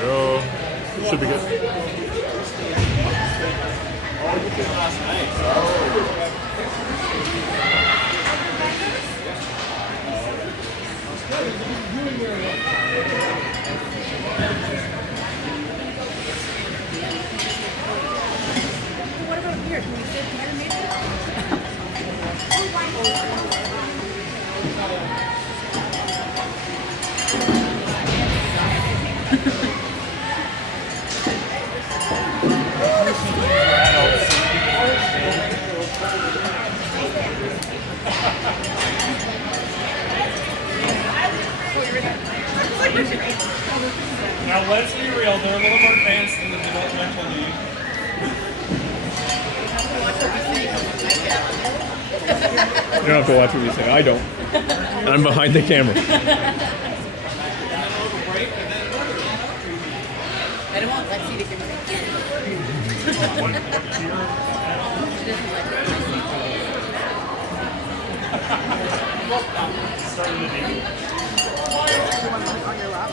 Go. Should be good. What about here? Can we sit here maybe? Now let's be real, they're a little more advanced in the developmental league. You don't have to watch what you say. I don't. I'm behind the camera. I don't want Lexi to give me on your lap.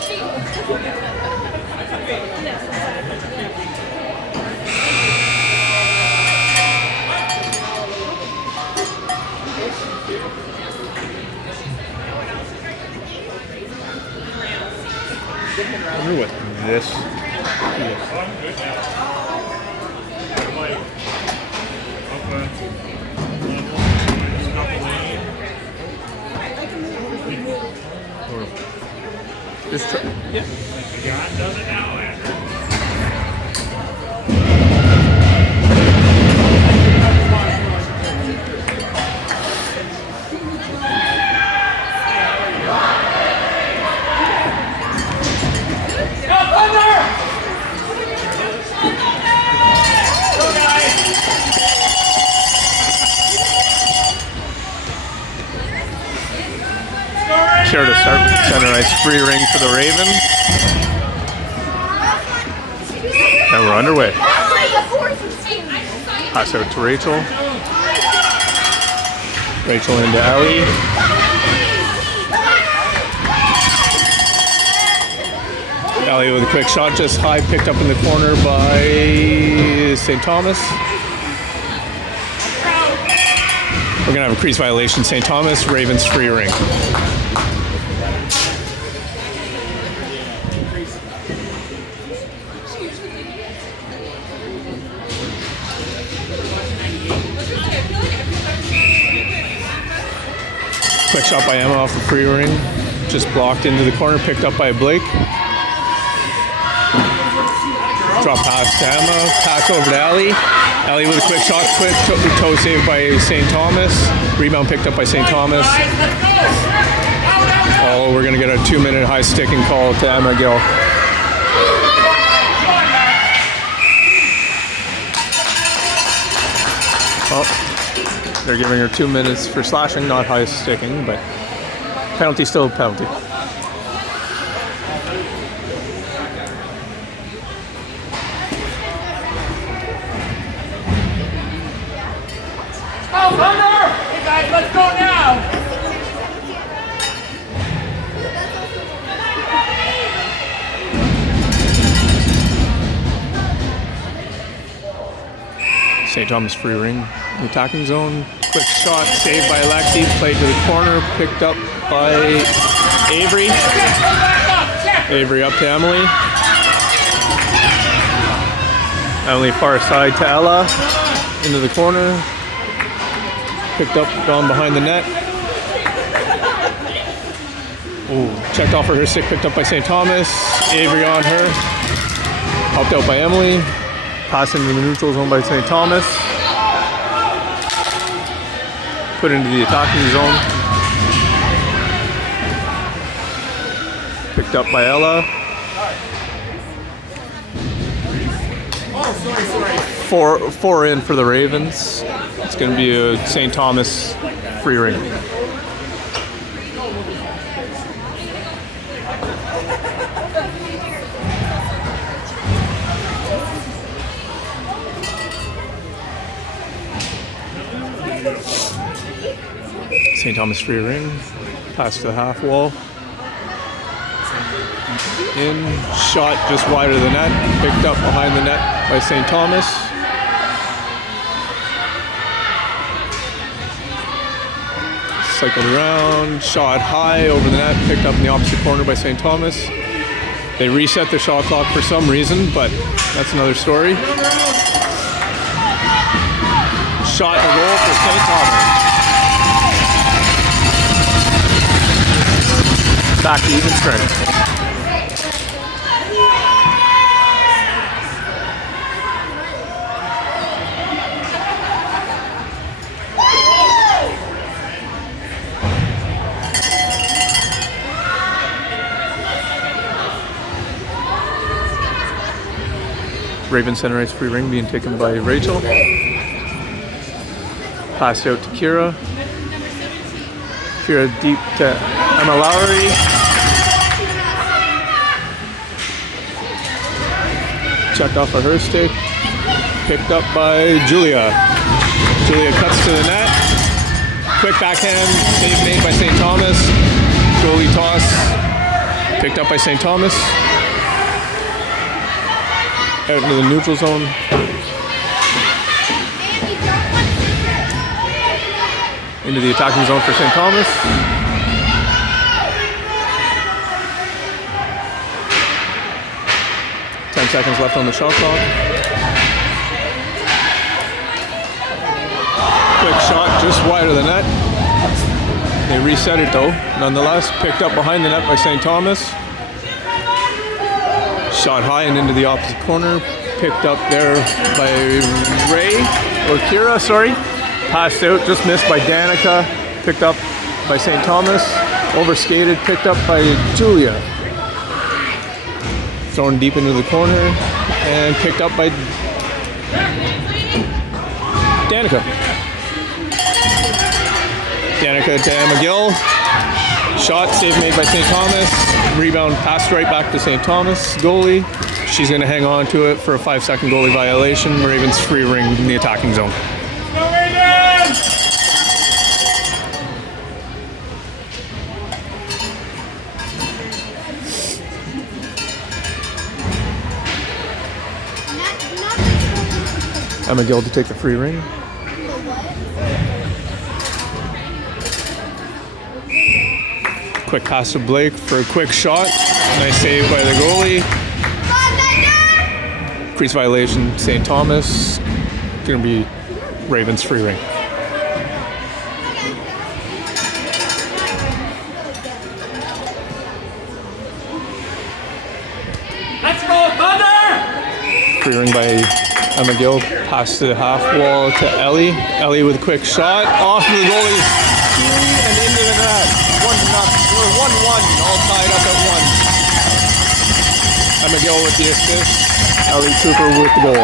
I wonder what this is. Just try. Yeah. God does it now, Andrew. Sure to start center ice free ring for the Ravens. And we're underway. Pass out to Rachel. Rachel into Ellie. Ellie with a quick shot, just high, picked up in the corner by St. Thomas. We're gonna have a crease violation. St. Thomas, Ravens free ring. Quick shot by Emma off the free ring. Just blocked into the corner, picked up by Blake. Drop pass to Emma, pass over to Ellie. Ellie with a quick shot, quick toe save by St. Thomas. Rebound picked up by St. Thomas. Oh, we're gonna get a 2-minute high sticking call to Emma Gill. Oh, they're giving her 2 minutes for slashing, not high sticking, but penalty still a penalty. Oh, Hunter! Hey guys, let's go now! St. Thomas free ring, attacking zone. Quick shot, saved by Alexi, played to the corner, picked up by Avery. Avery up to Emily. Emily far side to Ella, into the corner. Picked up, gone behind the net. Oh, checked off for her stick, picked up by St. Thomas. Avery on her. Helped out by Emily. Pass into the neutral zone by St. Thomas. Put into the attacking zone. Picked up by Ella. Four in for the Ravens. It's going to be a St. Thomas free ring. St. Thomas free ring. Pass to the half wall. In, shot just wide of the net, picked up behind the net by St. Thomas. Cycled around, shot high over the net, picked up in the opposite corner by St. Thomas. They reset the shot clock for some reason, but that's another story. Shot and a goal for St. Thomas. Back to even strength. Raven center ice free ring being taken by Rachel. Passed out to Kira. Kira deep to Emma Lowry. Checked off of her stick. Picked up by Julia. Julia cuts to the net. Quick backhand. Save made by St. Thomas. Goalie toss. Picked up by St. Thomas. Out into the neutral zone. Into the attacking zone for St. Thomas. Seconds left on the shot clock. Quick shot just wide of the net. They reset it though. Nonetheless, picked up behind the net by St. Thomas. Shot high and into the opposite corner. Picked up there by Ray, or Kira, sorry. Passed out, just missed by Danica. Picked up by St. Thomas. Overskated, picked up by Julia. Thrown deep into the corner and picked up by Danica. Danica to Emma Gill. Shot, save made by St. Thomas. Rebound passed right back to St. Thomas. Goalie. She's going to hang on to it for a 5-second goalie violation. Ravens free ring in the attacking zone. Emma Gill to take the free ring. Quick pass to Blake for a quick shot. Nice save by the goalie. Crease violation, St. Thomas. Gonna be Ravens free ring. Let's go, Thunder! Free ring by Emma Gill. Pass to the half wall to Ellie. Ellie with a quick shot. Off to the goalie. And into the net. 1-0. We're 1-1. All tied up at 1. Emma Gill with the assist. Ellie Cooper with the goal. Do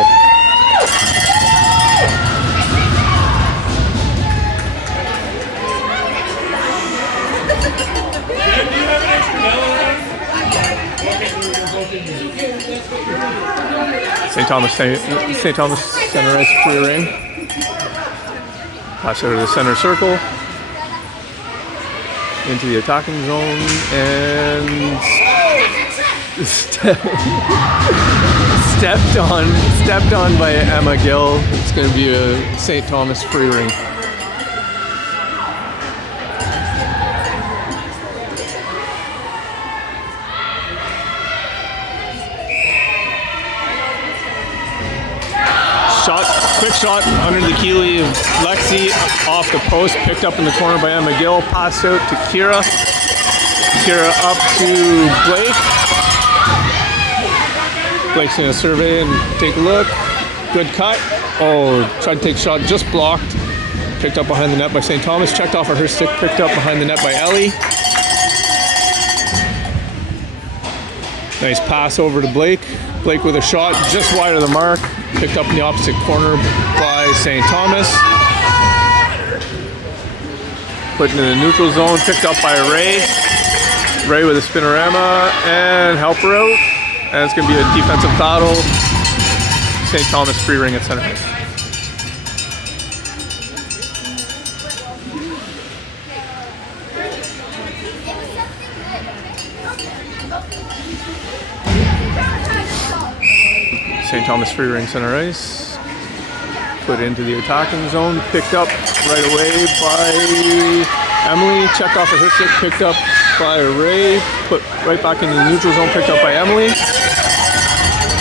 you have an extra melon? St. Thomas center ice free ring. Pass out of the center circle. Into the attacking zone and stepped on by Emma Gill. It's going to be a St. Thomas free ring. Quick shot under the keeley of Lexi, off the post, picked up in the corner by Emma Gill, pass out to Kira. Kira up to Blake. Blake's gonna survey and take a look. Good cut. Oh, tried to take a shot, just blocked. Picked up behind the net by St. Thomas, checked off of her stick, picked up behind the net by Ellie. Nice pass over to Blake. Blake with a shot just wide of the mark. Picked up in the opposite corner by St. Thomas. Put in the neutral zone, picked up by Ray. Ray with a spinorama and help her out. And it's going to be a defensive battle. St. Thomas free ring at center. St. Thomas free ring center ice. Put into the attacking zone. Picked up right away by Emily. Checked off of her stick. Picked up by Ray. Put right back into the neutral zone. Picked up by Emily.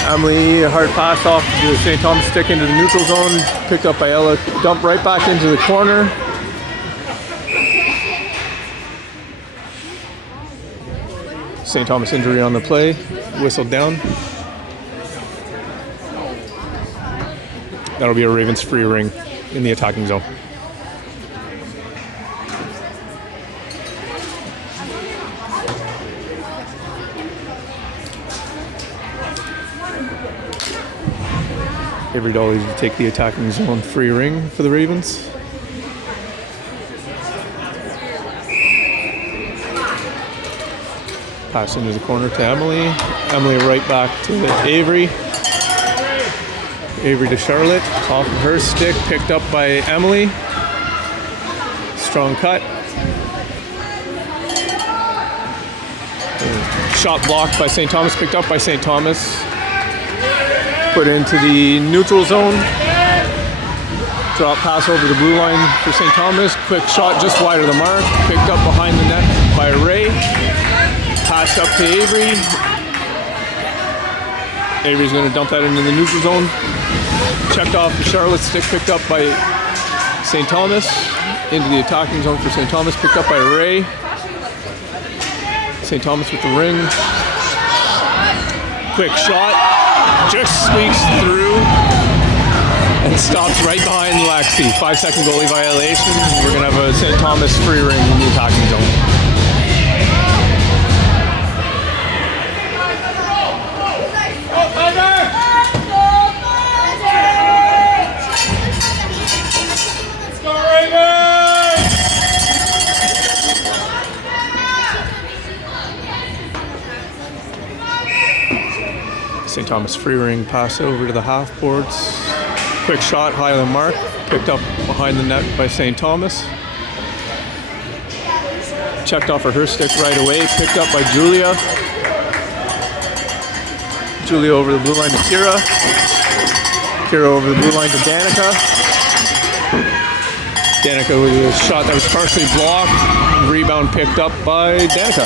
Emily, hard pass off the St. Thomas stick into the neutral zone. Picked up by Ella. Dump right back into the corner. St. Thomas injury on the play. Whistled down. That'll be a Ravens free ring in the attacking zone. Avery Dolly to take the attacking zone free ring for the Ravens. Pass into the corner to Emily. Emily right back to Avery. Avery to Charlotte. Off of her stick. Picked up by Emily. Strong cut. Shot blocked by St. Thomas. Picked up by St. Thomas. Put into the neutral zone. Drop pass over the blue line for St. Thomas. Quick shot just wide of the mark. Picked up behind the net by Ray. Passed up to Avery. Avery's going to dump that into the neutral zone. Checked off the Charlotte stick. Picked up by St. Thomas. Into the attacking zone for St. Thomas. Picked up by Ray. St. Thomas with the ring. Quick shot. Just squeaks through and stops right behind Lexi. 5-second goalie violation. We're going to have a St. Thomas free ring in the attacking zone. St. Thomas free ring pass over to the half boards. Quick shot high on the mark. Picked up behind the net by St. Thomas. Checked off her stick right away. Picked up by Julia. Julia over the blue line to Kira. Kira over the blue line to Danica. Danica with a shot that was partially blocked. Rebound picked up by Danica.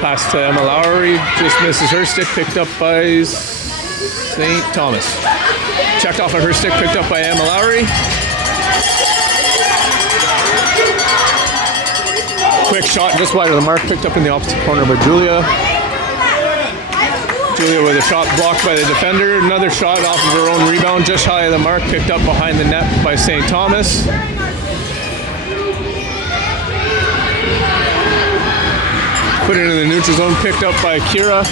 Pass to Emma Lowry, just misses her stick, picked up by St. Thomas. Checked off of her stick, picked up by Emma Lowry. Quick shot just wide of the mark, picked up in the opposite corner by Julia. Julia with a shot blocked by the defender. Another shot off of her own rebound, just high of the mark, picked up behind the net by St. Thomas. Put it in the neutral zone, picked up by Kira.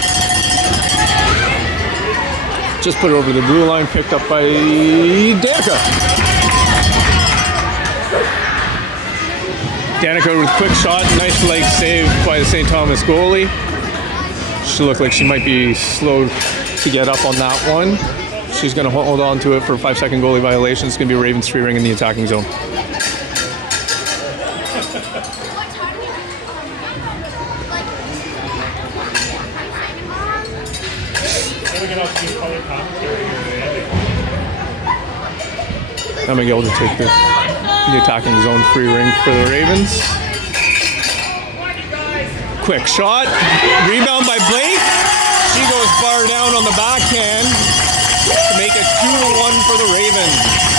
Just put it over the blue line, picked up by Danica. Danica with a quick shot, nice leg save by the St. Thomas goalie. She looked like she might be slow to get up on that one. She's going to hold on to it for a 5-second goalie violation. It's going to be a Ravens free ring in the attacking zone. I'm going to be able to take the attacking zone free ring for the Ravens. Quick shot. Rebound by Blake. She goes bar down on the backhand to make it 2-1 for the Ravens.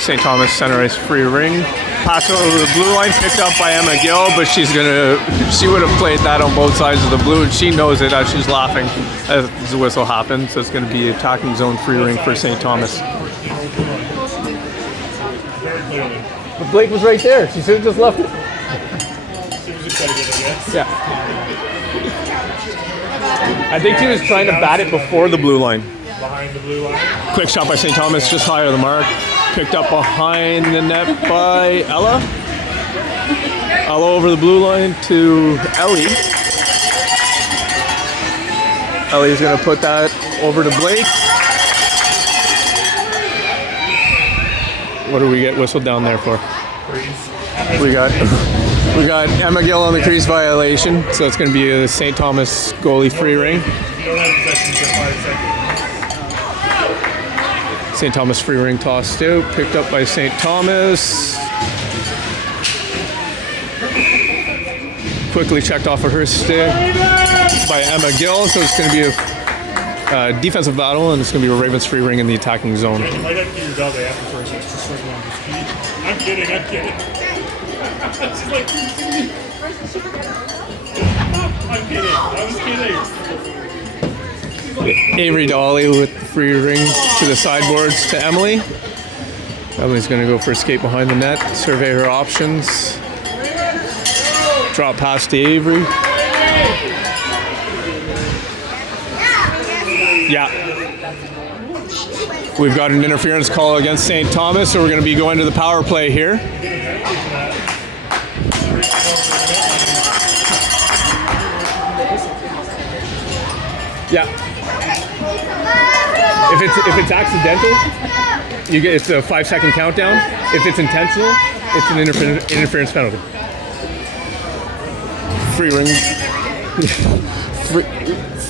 St. Thomas center ice free ring. Pass over the blue line, picked up by Emma Gill, but she would have played that on both sides of the blue, and she knows it as she's laughing as the whistle happens. So it's going to be attacking zone free ring for St. Thomas. But Blake was right there. She should have just left it. She was excited, I guess. Yeah. I think he was trying to bat it before the blue line. Behind the blue line. Quick shot by St. Thomas, just higher of the mark. Picked up behind the net by Ella. Ella over the blue line to Ellie. Ellie's gonna put that over to Blake. What do we get whistled down there for? We got Emma Gill on the crease violation, so it's gonna be a St. Thomas goalie free ring. You don't have possession for 5 seconds. St. Thomas free ring tossed out, picked up by St. Thomas. Quickly checked off of her stick by Emma Gill, so it's going to be a defensive battle, and it's going to be a Ravens free ring in the attacking zone. You might have to get your dog after for an extra swing on his feet. I'm kidding. She's like, I'm kidding. I was kidding. Avery Dolly with the free ring to the sideboards to Emily. Emily's going to go for a skate behind the net, survey her options. Drop pass to Avery. Yeah. We've got an interference call against St. Thomas, so we're going to be going to the power play here. Yeah. If it's accidental, it's a 5-second countdown. If it's intentional, it's an interference penalty. Free ring.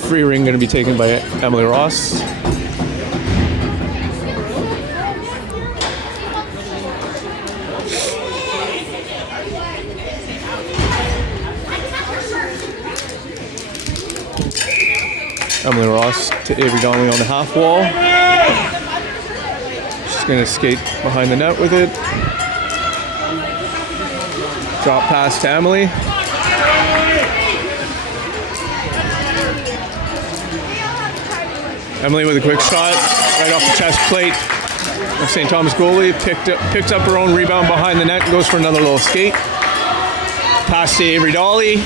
Free ring going to be taken by Emily Ross. Emily Ross to Avery Donnelly on the half wall. She's going to skate behind the net with it. Drop pass to Emily. Emily with a quick shot right off the chest plate of St. Thomas goalie. Picks up her own rebound behind the net and goes for another little skate. Pass to Avery Dolly.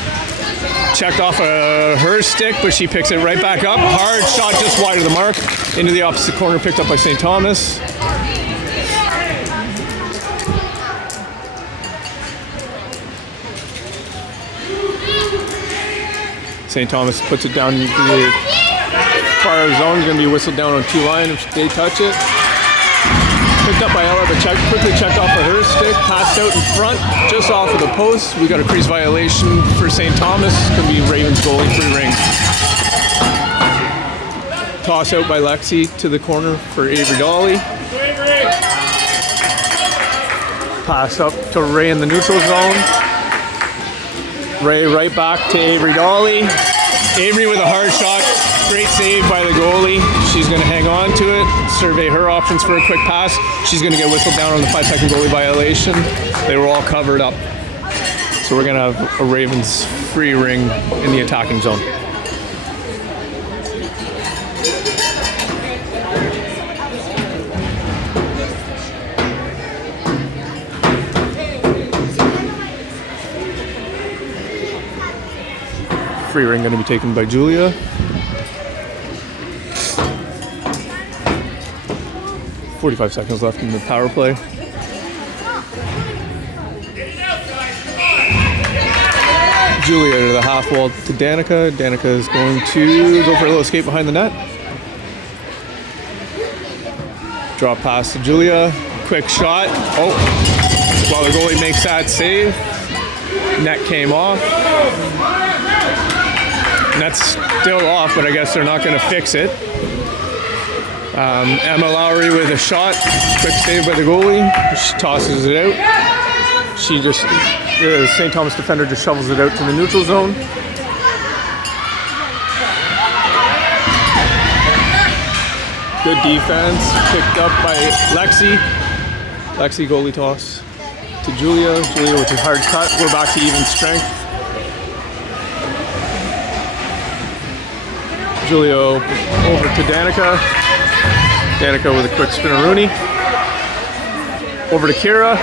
Checked off her stick, but she picks it right back up. Hard shot just wide of the mark. Into the opposite corner, picked up by St. Thomas. St. Thomas puts it down into the far zone. It's going to be whistled down on 2 line if they touch it. Picked up by Ella, but quickly checked off of her stick. Passed out in front, just off of the post. We got a crease violation for St. Thomas. It's going to be Ravens goalie free ring. Toss out by Lexi to the corner for Avery Dolly. Pass up to Ray in the neutral zone. Ray right back to Avery Dolly. Avery with a hard shot. Great save by the goalie. She's going to hang on to it, survey her options for a quick pass. She's going to get whistled down on the 5-second goalie violation. They were all covered up. So we're going to have a Ravens free ring in the attacking zone. Free ring going to be taken by Julia. .45 seconds left in the power play. Julia to the half wall to Danica. Danica is going to go for a little escape behind the net. Drop pass to Julia. Quick shot. Oh, while the goalie makes that save, net came off. Net's still off, but I guess they're not going to fix it. Emma Lowry with a shot. Quick save by the goalie. She tosses it out. The St. Thomas defender just shovels it out to the neutral zone. Good defense. Picked up by Lexi. Lexi goalie toss to Julia. Julia with a hard cut. We're back to even strength. Julia over to Danica. Danica with a quick spinneroonie. Over to Kira.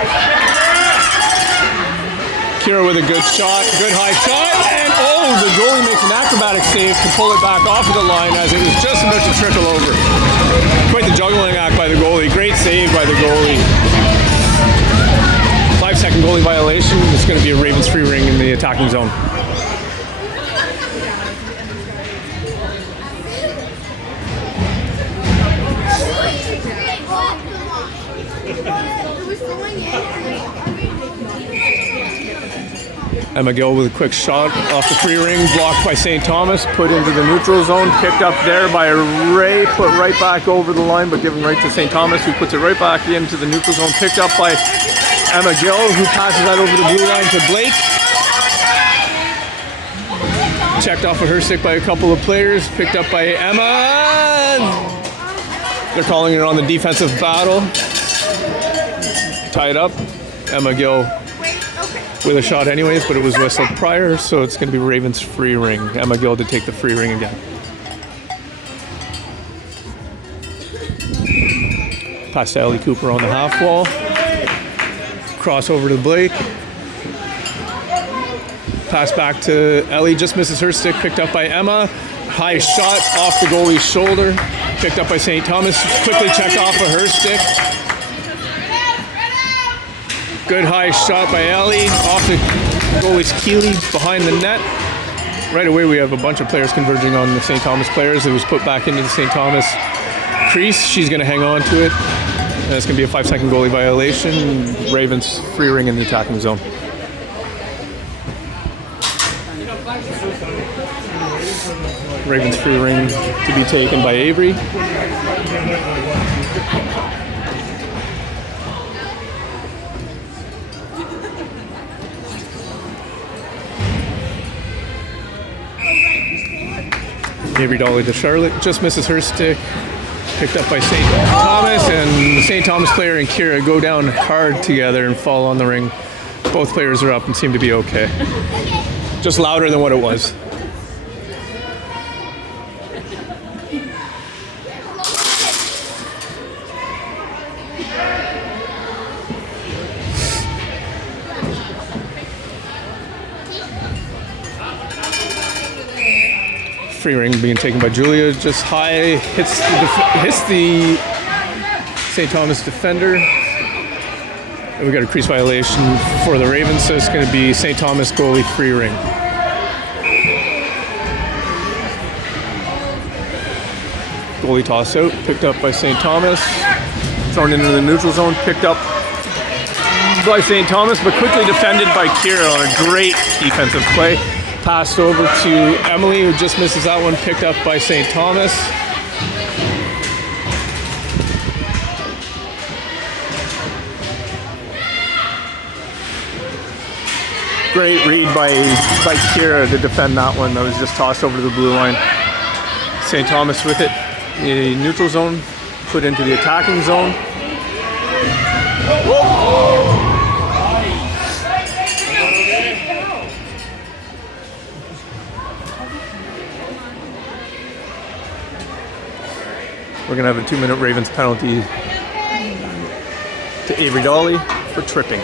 Kira with a good shot. Good high shot. And oh, the goalie makes an acrobatic save to pull it back off of the line as it was just about to trickle over. Quite the juggling act by the goalie. Great save by the goalie. 5-second goalie violation. It's going to be a Ravens free ring in the attacking zone. Emma Gill with a quick shot off the free ring, blocked by St. Thomas, put into the neutral zone, picked up there by Ray, put right back over the line, but given right to St. Thomas, who puts it right back into the neutral zone, picked up by Emma Gill, who passes that over the blue line to Blake. Checked off of her stick by a couple of players, picked up by Emma. They're calling it on the defensive battle. Tied up. Emma Gill with a shot anyways, but it was whistled prior, so it's going to be Ravens free ring. Emma Gill to take the free ring again. Pass to Ellie Cooper on the half wall. Cross over to Blake. Pass back to Ellie, just misses her stick, picked up by Emma. High shot off the goalie's shoulder, picked up by St. Thomas, quickly checked off of her stick. Good high shot by Ellie, off the goalie's Keeley, behind the net. Right away we have a bunch of players converging on the St. Thomas players. It was put back into the St. Thomas crease. She's going to hang on to it. And it's going to be a 5-second goalie violation. Ravens free ring in the attacking zone. Ravens free ring to be taken by Avery. Avery Dolly to Charlotte, just misses her stick, picked up by St. Thomas, and the St. Thomas player and Kira go down hard together and fall on the ring. Both players are up and seem to be okay. Just louder than what it was. Free ring being taken by Julia, just high, hits the St. Thomas defender. And we got a crease violation for the Ravens, so it's going to be St. Thomas goalie free ring. Goalie toss out, picked up by St. Thomas, thrown into the neutral zone, picked up by St. Thomas, but quickly defended by Kira on a great defensive play. Passed over to Emily, who just misses that one, picked up by St. Thomas. Great read by Kira to defend that one. That was just tossed over to the blue line. St. Thomas with it. The neutral zone, put into the attacking zone. Whoa. We're going to have a 2-minute Ravens penalty to Avery Dolly for tripping.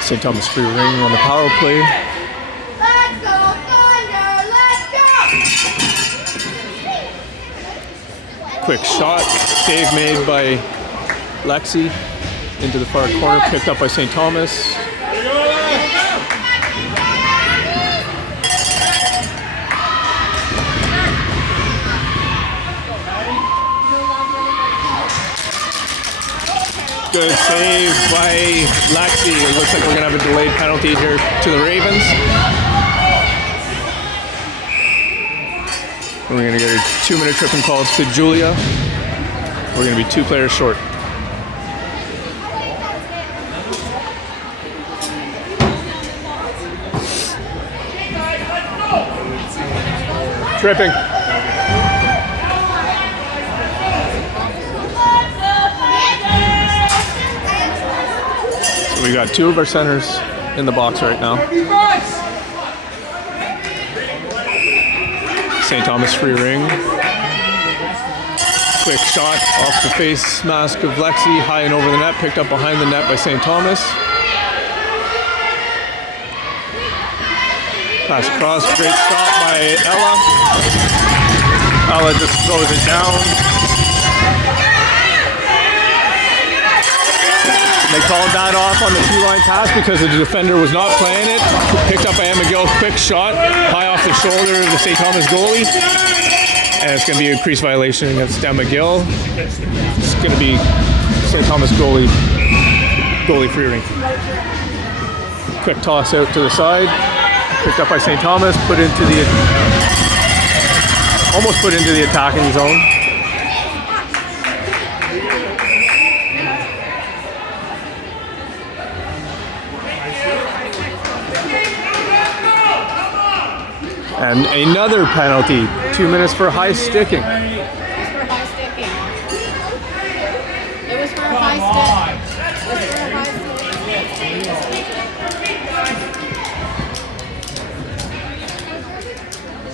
St. Thomas free ring on the power play. Quick shot, save made by Lexi into the far corner, picked up by St. Thomas. Good save by Lexi. It looks like we're going to have a delayed penalty here to the Ravens. We're going to get a 2-minute tripping call to Julia. We're going to be 2 players short. Tripping. So we got 2 of our centers in the box right now. St. Thomas free ring. Quick shot off the face mask of Lexi, high and over the net, picked up behind the net by St. Thomas. Pass across, great stop by Ella. Ella just throws it down. They called that off on the two-line pass because the defender was not playing it. Picked up by Emma Gill, quick shot, high off the shoulder of the St. Thomas goalie. And it's going to be a crease violation against Emma Gill. It's going to be St. Thomas goalie free ring. Quick toss out to the side. Picked up by St. Thomas, almost put into the attacking zone. And another penalty. 2 minutes for high sticking. It was for a high stick.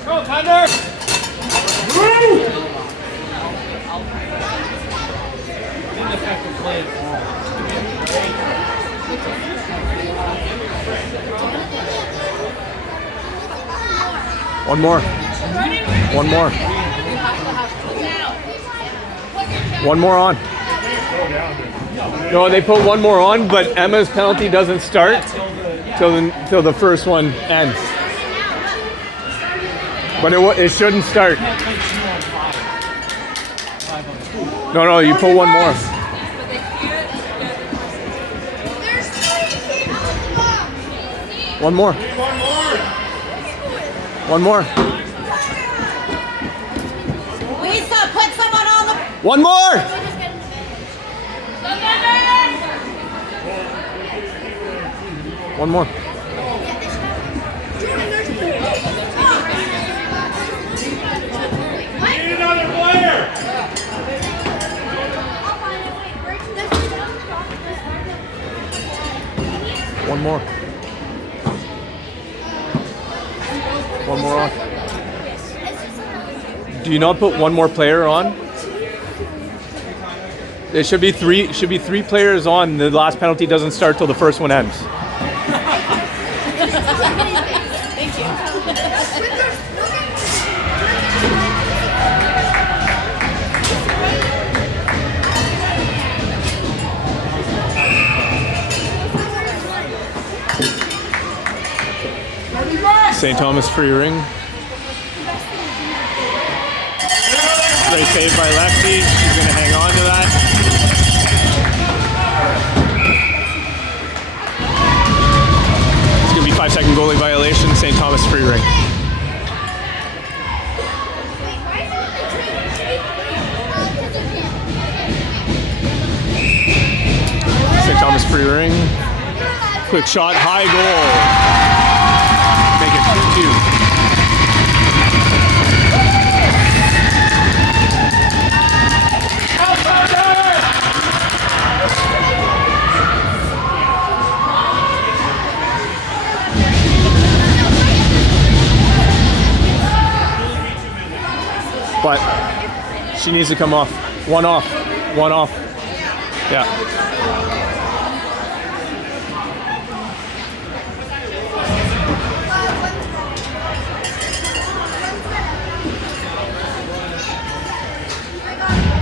Go, Thunder! Ineffective play at all. One more. One more. One more on. No, they put one more on, but Emma's penalty doesn't start till the first one ends. But it shouldn't start. No, you pull one more. One more. One more. Lisa, put someone on the... One more! One more. Need another player! One more. One more on. Do you not put one more player on? There should be three players on. The last penalty doesn't start till the first one ends. Thank you. St. Thomas free ring. Great save by Lexi. She's going to hang on to that. It's going to be 5-second goalie violation. St. Thomas free ring. St. Thomas free ring. Quick shot, high goal. Make it 2-2. But she needs to come off. One off. One off. Yeah.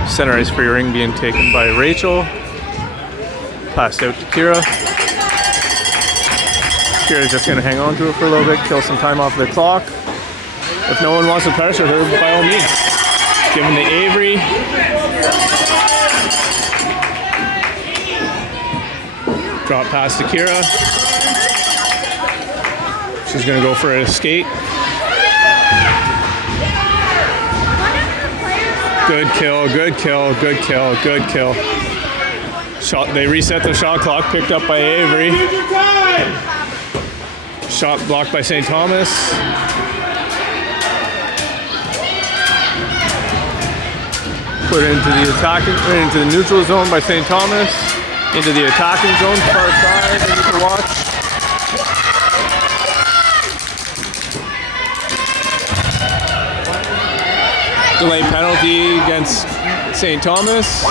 Center ice free ring being taken by Rachel. Passed out to Kira. Kira's just going to hang on to it for a little bit, kill some time off the clock. If no one wants to pressure her, by all means. Give him to Avery. Drop pass to Kira. She's going to go for a skate. Good kill, good kill, good kill, good kill. Shot, they reset the shot clock, picked up by Avery. Shot blocked by St. Thomas. Put it into the attacking, into the neutral zone by St. Thomas. Into the attacking zone, far side, that you can watch. Delay penalty against St. Thomas.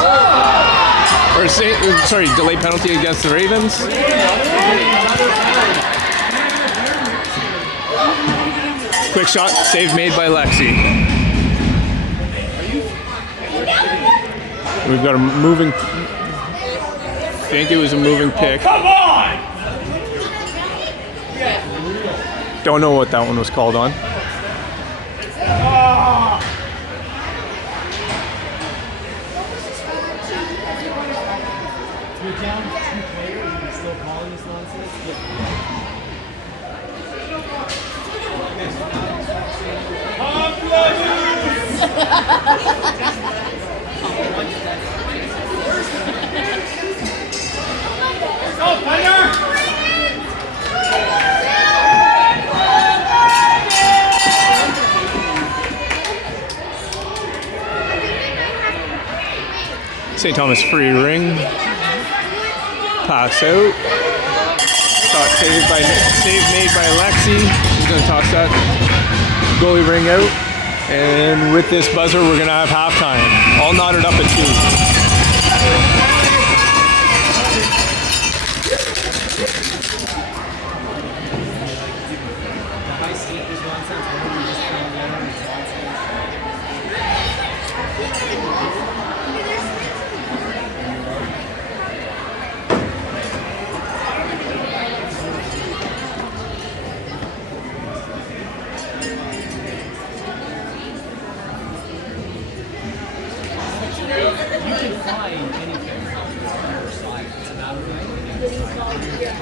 Delay penalty against the Ravens. Quick shot, save made by Lexi. We've got a moving, I think it was a moving pick. Come on! Don't know what that one was called on. You're down 2 players and you're still calling this nonsense? St. Thomas free ring. Pass out. Shot save made by Lexi. She's gonna toss that goalie ring out. And with this buzzer, we're gonna have halftime. All knotted up at 2.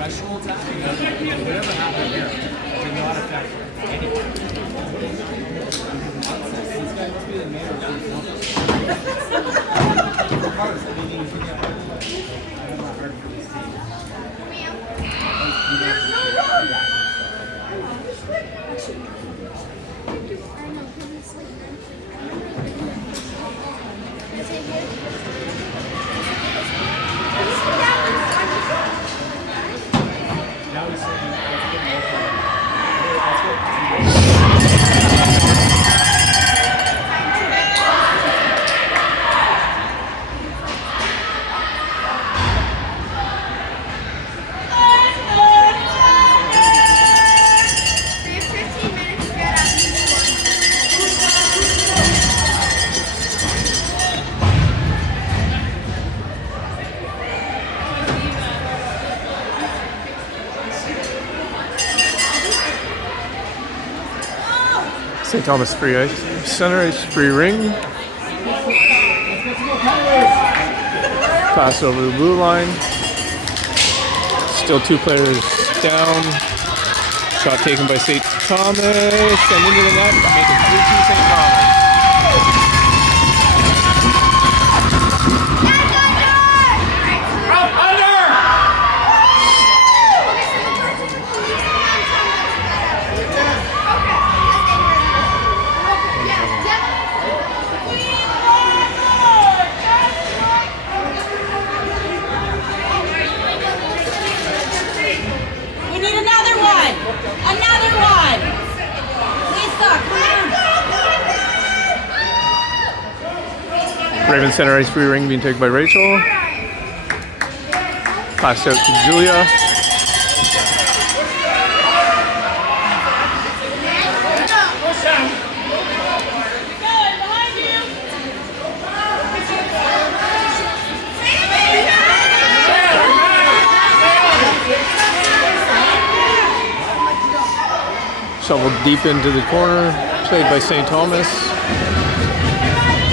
Thresholds happening, whatever happened here did not affect anyone. This guy must be the mayor of the Now he's saying, St. Thomas free ice. Center ice free ring. Pass over the blue line. Still 2 players down. Shot taken by St. Thomas and into the net. Make it 3-2 St. Thomas. Another one! Lisa, come on! Raven center ice free ring being taken by Rachel. Passed out to Julia. Shoveled deep into the corner, played by St. Thomas.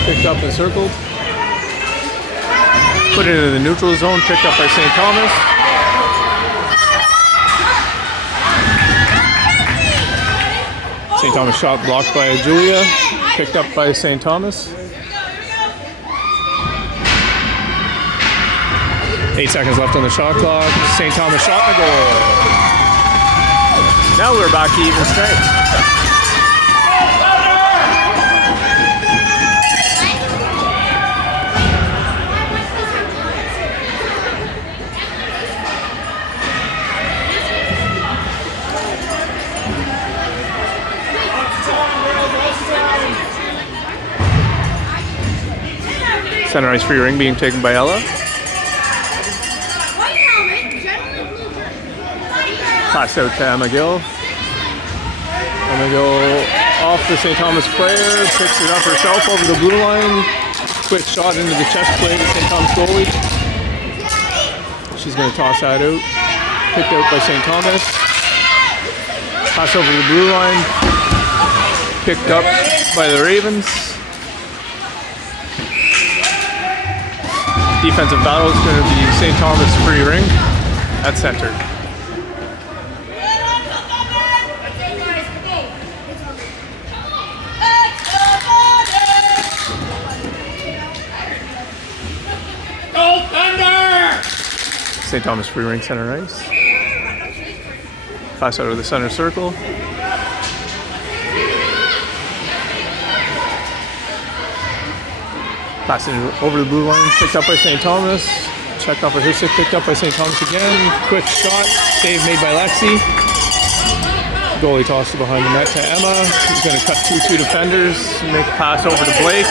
Picked up and circled. Put it into the neutral zone, picked up by St. Thomas. St. Thomas shot blocked by Julia, picked up by St. Thomas. 8 seconds left on the shot clock. St. Thomas shot the goal. Now we're back to even strength. Center ice free ring being taken by Ella. White helmet, generally blue jersey. Pass out to Emma Gill. Emma Gill off the St. Thomas player, picks it up herself over the blue line. Quick shot into the chest plate of St. Thomas goalie. She's going to toss that out. Picked out by St. Thomas. Pass over the blue line. Picked up by the Ravens. Defensive battle is going to be St. Thomas free ring at center. St. Thomas free ring center ice. Pass out of the center circle. Passing over the blue line, picked up by St. Thomas. Checked off of her stick, picked up by St. Thomas again. Quick shot, save made by Lexi. Goalie tossed it behind the net to Emma. He's going to cut 2-2 defenders, make a pass over to Blake.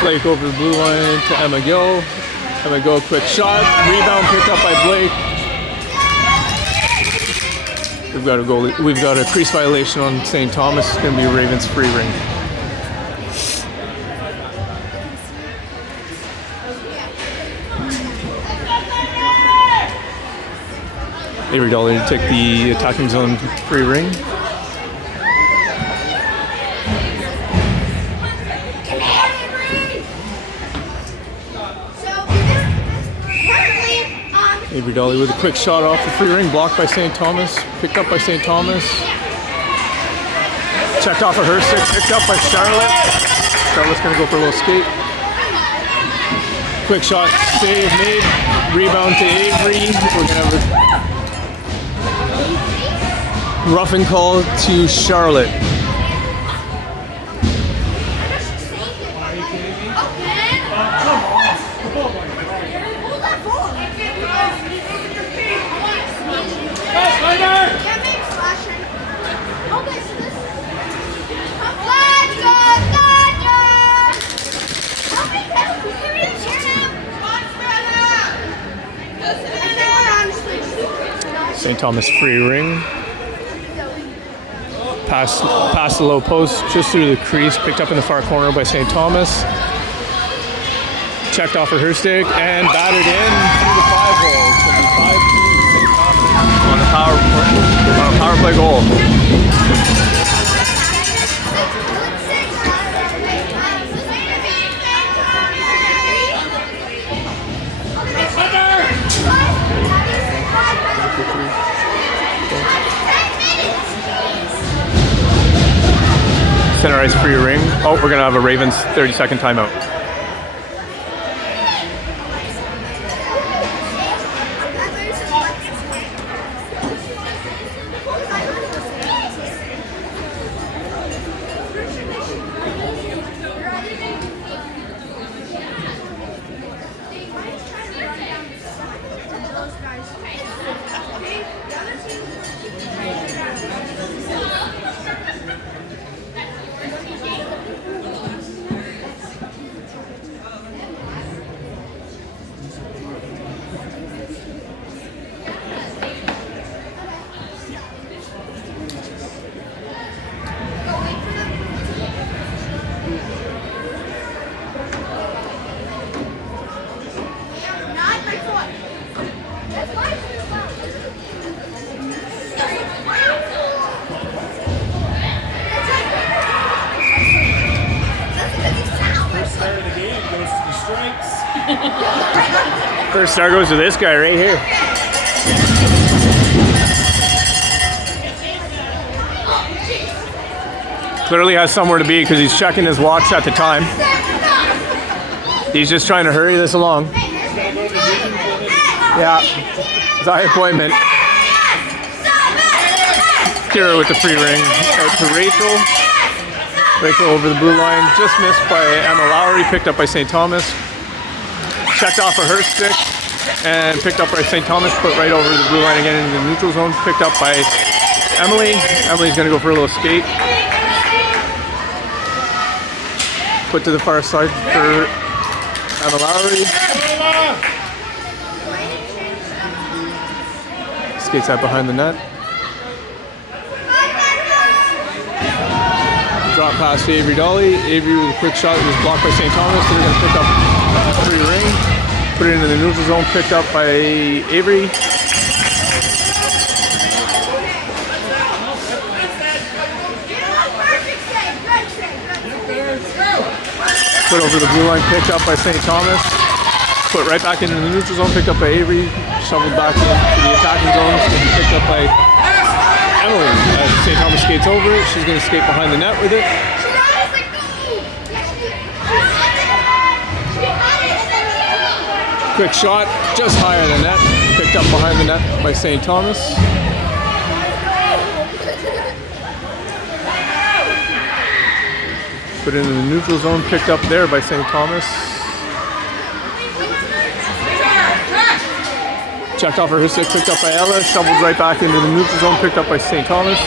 Blake over the blue line to Emma Gill. Emma Gill, quick shot, rebound picked up by Blake. We've got a crease violation on St. Thomas. It's going to be a Ravens free ring. Avery Dolly to take the attacking zone free ring. Avery Dolly with a quick shot off the free ring, blocked by St. Thomas, picked up by St. Thomas. Checked off of her stick, picked up by Charlotte. Charlotte's gonna go for a little skate. Quick shot, save made, rebound to Avery. We're gonna have a roughing call to Charlotte. St. Thomas free ring. Pass the low post just through the crease, picked up in the far corner by St. Thomas. Checked off of her stick and batted in through the 5 hole. It's going to be 5-2 St. Thomas on a power play goal. Center ice free ring. Oh, we're going to have a Ravens 30-second timeout. First star goes to this guy right here. Clearly has somewhere to be because he's checking his watch at the time. He's just trying to hurry this along. Yeah, his eye appointment. Kira with the free ring out to Rachel. Rachel over the blue line, just missed by Emma Lowry, picked up by St. Thomas. Checked off of her stick and picked up by St. Thomas, put right over the blue line again into the neutral zone, picked up by Emily. Emily's gonna go for a little skate. Put to the far side for Emma Lowry. Skates out behind the net. Drop pass to Avery Dolly. Avery with a quick shot was blocked by St. Thomas. They're going to pick up free ring. Put it into the neutral zone. Picked up by Avery. Put over the blue line. Picked up by St. Thomas. Put right back into the neutral zone. Picked up by Avery. Shoveled back into the attacking zone. It's going to be picked up by Emily. St. Thomas skates over it. She's going to skate behind the net with it. Quick shot, just higher than net. Picked up behind the net by St. Thomas. Put into the neutral zone. Picked up there by St. Thomas. Checked off her stick. Picked up by Ella. Shoveled right back into the neutral zone. Picked up by St. Thomas.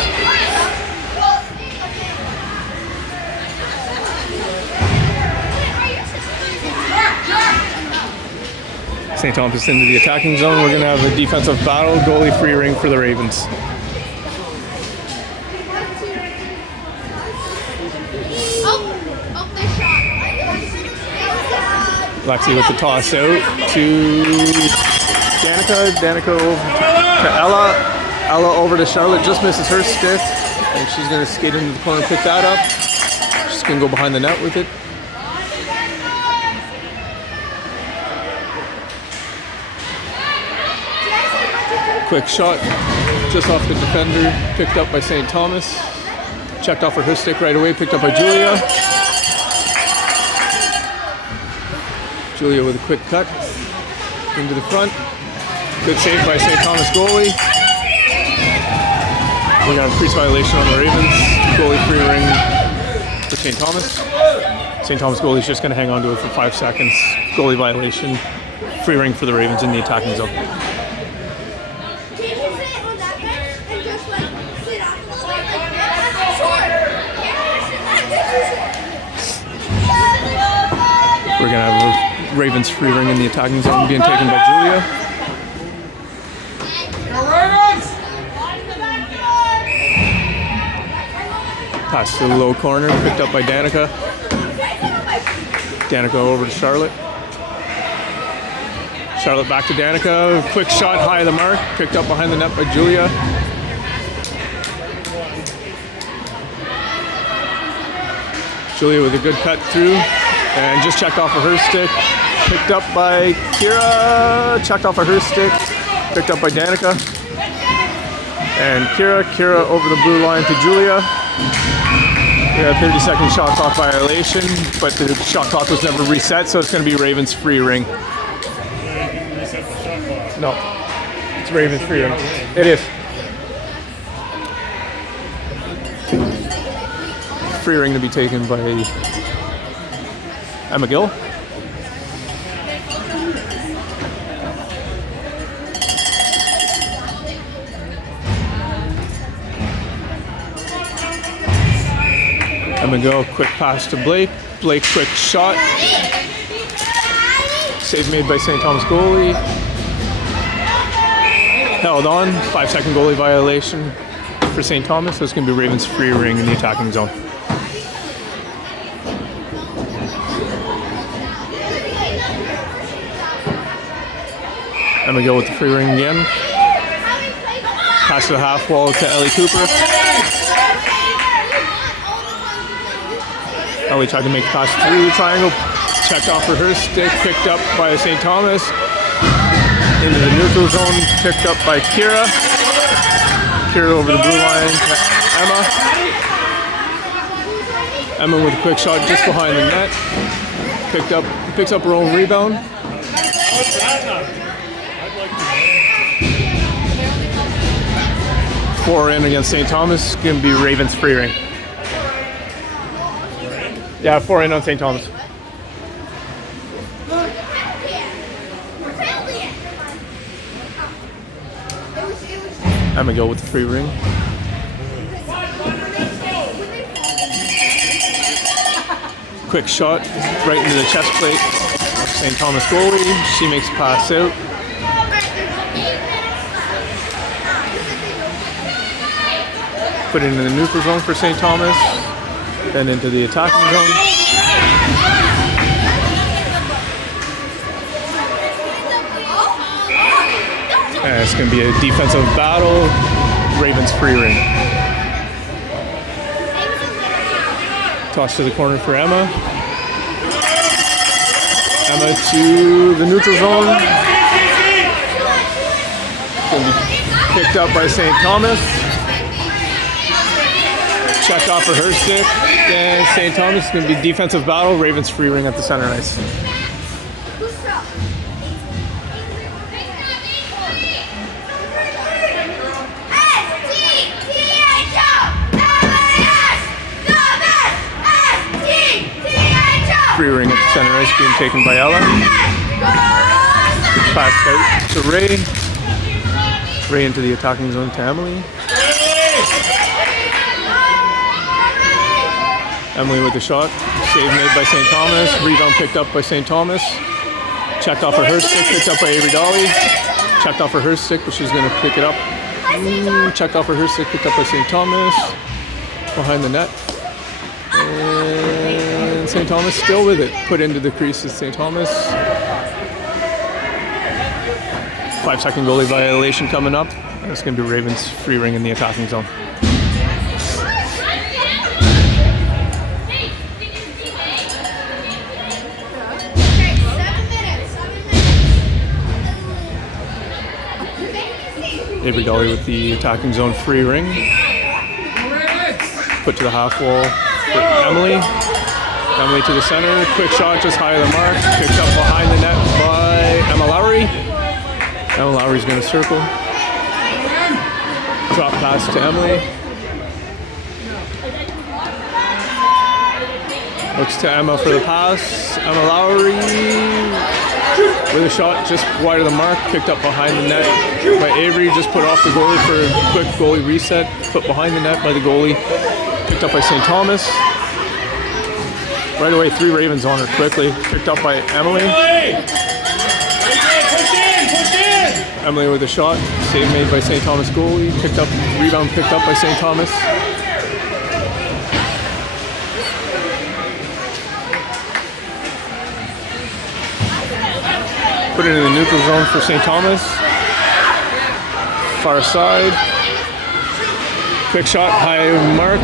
St. Thomas into the attacking zone. We're going to have a defensive battle. Goalie free ring for the Ravens. Lexi with the toss out to Danica. Danica over to Ella. Ella over to Charlotte. Just misses her stick. And she's going to skate into the corner and pick that up. She's going to go behind the net with it. Quick shot just off the defender. Picked up by St. Thomas. Checked off her stick right away. Picked up by Julia. Julia with a quick cut into the front. Good save by St. Thomas goalie. We're going to have a crease violation on the Ravens. Goalie free ring for St. Thomas. St. Thomas goalie is just going to hang on to it for 5 seconds. Goalie violation. Free ring for the Ravens in the attacking zone. We're going to have a Ravens free ring in the attacking zone being taken by Julia. Pass to the low corner, picked up by Danica. Danica over to Charlotte. Charlotte back to Danica. Quick shot high of the mark, picked up behind the net by Julia. Julia with a good cut through. And just checked off of her stick. Picked up by Kira. Checked off of her stick. Picked up by Danica. And Kira over the blue line to Julia. We have 30-second shot clock violation, but the shot clock was never reset, so it's going to be Ravens free ring. No, it's Ravens free ring. It is. Free ring to be taken by Emma Gill. Emma Gill, quick pass to Blake. Blake, quick shot. Save made by St. Thomas goalie. Held on. 5-second goalie violation for St. Thomas. So it's going to be Ravens free ring in the attacking zone. Emma Gill with the free ring again. Pass to the half wall to Ellie Cooper. Ellie tried to make a pass through the triangle. Checked off for her stick. Picked up by St. Thomas. Into the neutral zone. Picked up by Kira. Kira over the blue line to Emma. Emma with a quick shot just behind the net. Picks up her own rebound. Four in against St. Thomas. Going to be Ravens free ring. Yeah, 4 in on St. Thomas. Emma Gill with the free ring. Quick shot right into the chest plate of St. Thomas goalie. She makes a pass out. Put it into the neutral zone for St. Thomas. Then into the attacking zone. And it's going to be a defensive battle. Ravens free ring. Toss to the corner for Emma. Emma to the neutral zone. Going to be picked up by St. Thomas. Checked off for her stick. And St. Thomas is going to be defensive battle. Ravens free ring at the center ice. Free ring at the center ice being taken by Ella. Pass out to Ray. Ray into the attacking zone to Emily. Emily with the shot. Save made by St. Thomas. Rebound picked up by St. Thomas. Checked off for her stick. Picked up by Avery Dolly. Checked off for her stick, but she's going to pick it up. Checked off for her stick. Picked up by St. Thomas. Behind the net. And St. Thomas still with it. Put into the crease is St. Thomas. 5-second goalie violation coming up. And it's going to be Ravens free ring in the attacking zone. Avery Dolly with the attacking zone free ring. Put to the half wall for Emily. Emily to the center. Quick shot just high of the mark. Picked up behind the net by Emma Lowry. Emma Lowry's going to circle. Drop pass to Emily. Looks to Emma for the pass. Emma Lowry with a shot just wide of the mark. Picked up behind the net by Avery. Just put off the goalie for a quick goalie reset. Put behind the net by the goalie. Picked up by St. Thomas. Right away, 3 Ravens on her quickly. Picked up by Emily. Emily with a shot. Save made by St. Thomas goalie. Picked up, rebound picked up by St. Thomas. Put it in the neutral zone for St. Thomas. Far side. Quick shot, high mark.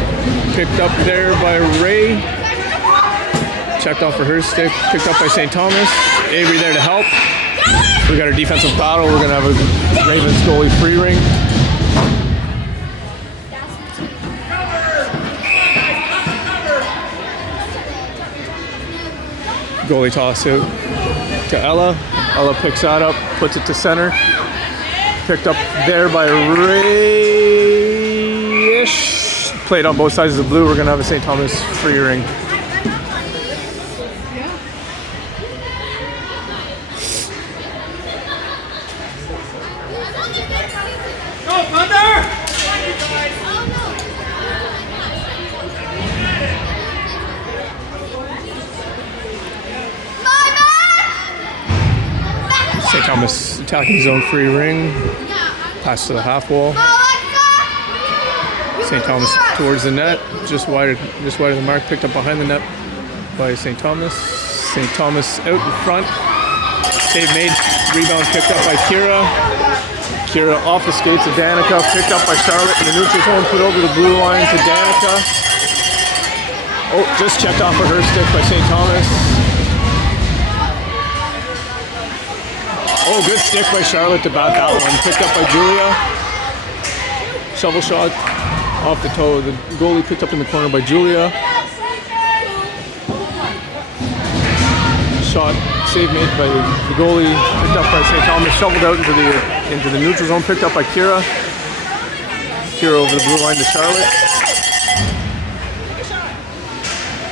Picked up there by Ray. Checked off for her stick. Picked up by St. Thomas. Avery there to help. We got a defensive battle. We're going to have a Ravens goalie free ring. Goalie toss out to Ella. Ella picks that up, puts it to center. Picked up there by Ray-ish. Played on both sides of the blue. We're going to have a St. Thomas free ring. St. Thomas attacking zone free ring. Pass to the half wall. St. Thomas towards the net, just wide of the mark. Picked up behind the net by St. Thomas. St. Thomas out in front. Save made. Rebound picked up by Kira. Kira off the skates of Danica. Picked up by Charlotte in the neutral zone. Put over the blue line to Danica. Oh, just checked off of her stick by St. Thomas. Oh, good stick by Charlotte to bat that one. Picked up by Julia. Shovel shot off the toe. The goalie picked up in the corner by Julia. Shot, save made by the goalie. Picked up by St. Thomas. Shoveled out into the neutral zone. Picked up by Kira. Kira over the blue line to Charlotte.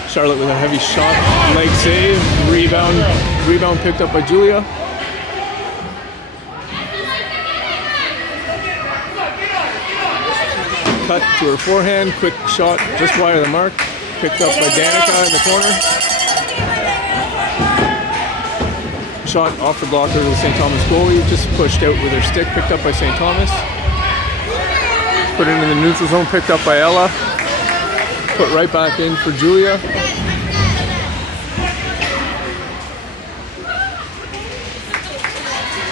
Charlotte with a heavy shot. Leg save. Rebound picked up by Julia. Cut to her forehand, quick shot just wide of the mark. Picked up by Danica in the corner. shot off the blocker of the St. Thomas goalie, just pushed out with her stick, picked up by St. Thomas. Put it into the neutral zone, picked up by Ella. Put right back in for Julia.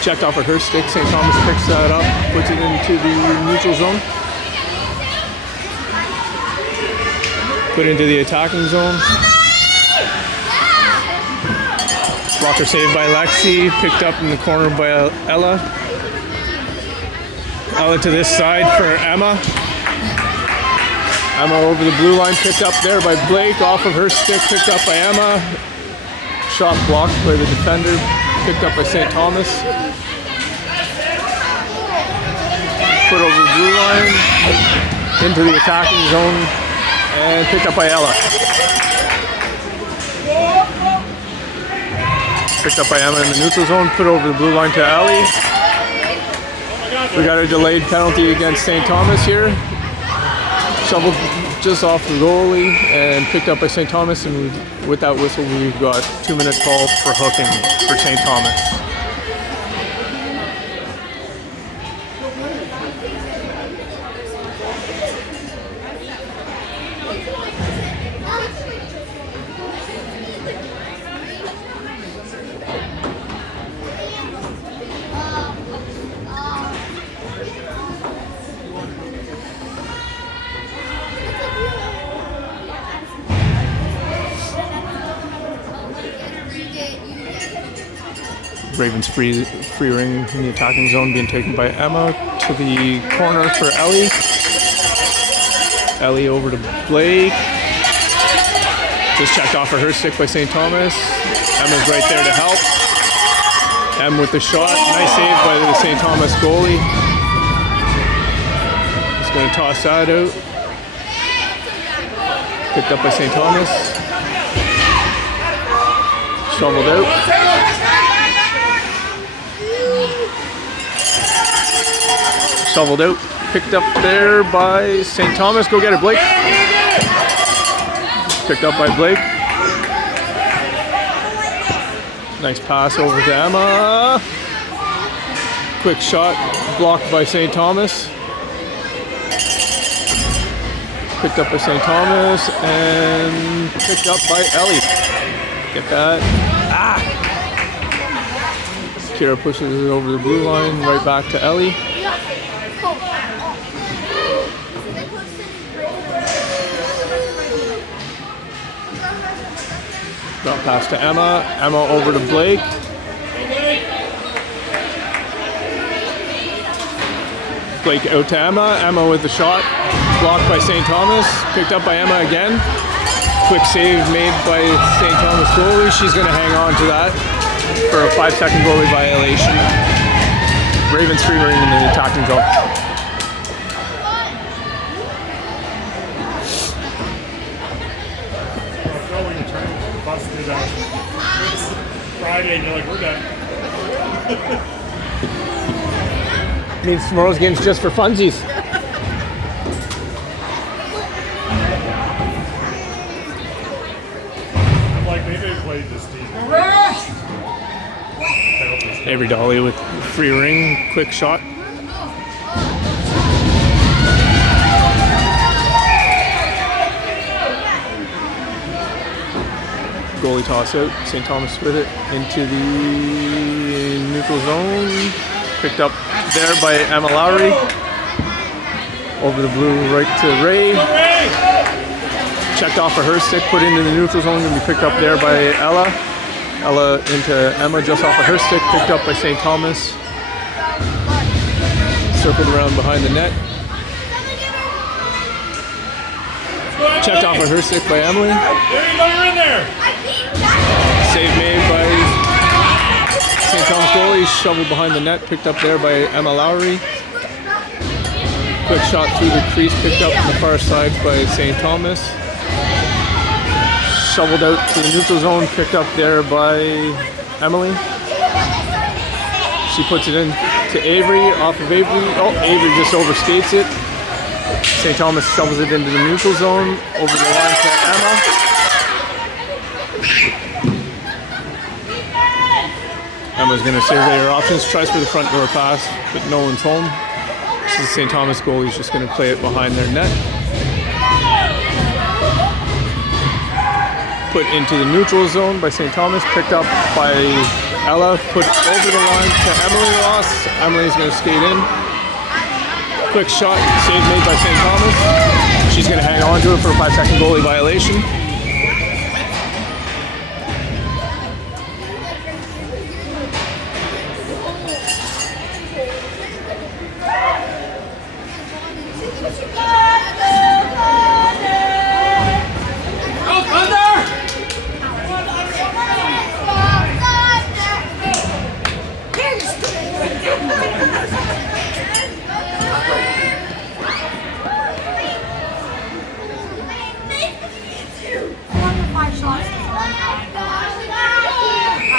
Checked off of her stick, St. Thomas picks that up, puts it into the neutral zone. Put into the attacking zone. Blocker saved by Lexi, picked up in the corner by Ella. Ella to this side for Emma. Emma over the blue line, picked up there by Blake, off of her stick, picked up by Emma. Shot blocked by the defender, picked up by St. Thomas. Put over the blue line, into the attacking zone, and picked up by Ella. Picked up by Emma in the neutral zone, put over the blue line to Ali. We got a delayed penalty against St. Thomas here. Shoveled just off the goalie and picked up by St. Thomas, and with that whistle we've got 2-minute call for hooking for St. Thomas. Ravens free ring in the attacking zone being taken by Emma to the corner for Ellie. Ellie over to Blake. Just checked off of her stick by St. Thomas. Emma's right there to help. Em with the shot. Nice save by the St. Thomas goalie. Just going to toss that out. Picked up by St. Thomas. Shoveled out. Shoveled out, picked up there by St. Thomas. Go get it, Blake. Picked up by Blake. Nice pass over to Emma. Quick shot, blocked by St. Thomas. Picked up by St. Thomas and picked up by Ellie. Get that. Kira pushes it over the blue line, right back to Ellie. Got pass to Emma. Emma over to Blake. Blake out to Emma. Emma with the shot. Blocked by St. Thomas. Picked up by Emma again. Quick save made by St. Thomas goalie. She's going to hang on to that for a 5-second goalie violation. Ravens free ring in the attacking zone. Friday and you're like, we're done. Means tomorrow's game's just for funsies. I'm like, maybe I played this team. Avery Dolly with free ring, quick shot. Goalie toss out, St. Thomas with it into the neutral zone. Picked up there by Emma Lowry. Over the blue right to Ray. Checked off of her stick, put into the neutral zone, and be picked up there by Ella. Ella into Emma, just off of her stick, picked up by St. Thomas. Circled around behind the net. Checked off of her stick by Emily. There you go, you're in there. Save made by St. Thomas goalie, shoveled behind the net, picked up there by Emma Lowry. Quick shot through the crease, picked up on the far side by St. Thomas. Shoveled out to the neutral zone, picked up there by Emily. She puts it in to Avery, off of Avery. Oh, Avery just overskates it. St. Thomas shovels it into the neutral zone, over the line to Emma. Emma's going to survey her options. Tries for the front door pass, but no one's home. So the St. Thomas goalie's just going to play it behind their net. Put into the neutral zone by St. Thomas. Picked up by Ella. Put over the line to Emily Ross. Emily's going to skate in. Quick shot. Save made by St. Thomas. She's going to hang on to it for a 5-second goalie violation.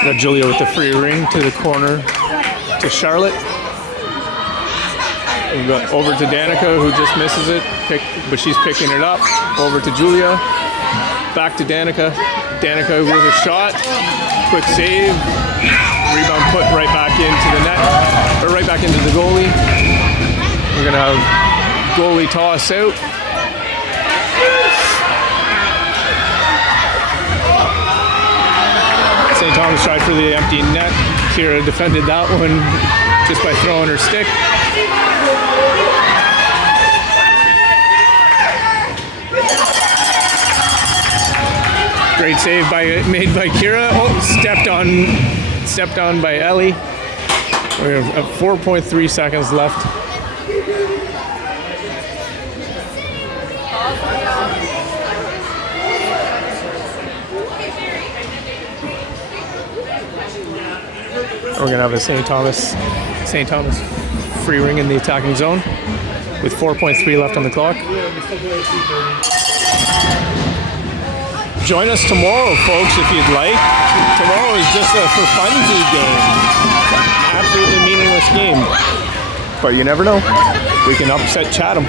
Got Julia with the free ring to the corner to Charlotte. We got over to Danica, who just misses it, but she's picking it up. Over to Julia. Back to Danica. Danica with a shot. Quick save. Rebound put right back into the net, or right back into the goalie. We're gonna have goalie toss out. St. Thomas tried for the empty net. Kira defended that one just by throwing her stick. Great save made by Kira. Oh, stepped on by Ellie. We have 4.3 seconds left. We're gonna have a St. Thomas free ring in the attacking zone with 4.3 left on the clock. Join us tomorrow, folks, if you'd like. Tomorrow is just a for funsies game. Absolutely meaningless game. But you never know. We can upset Chatham.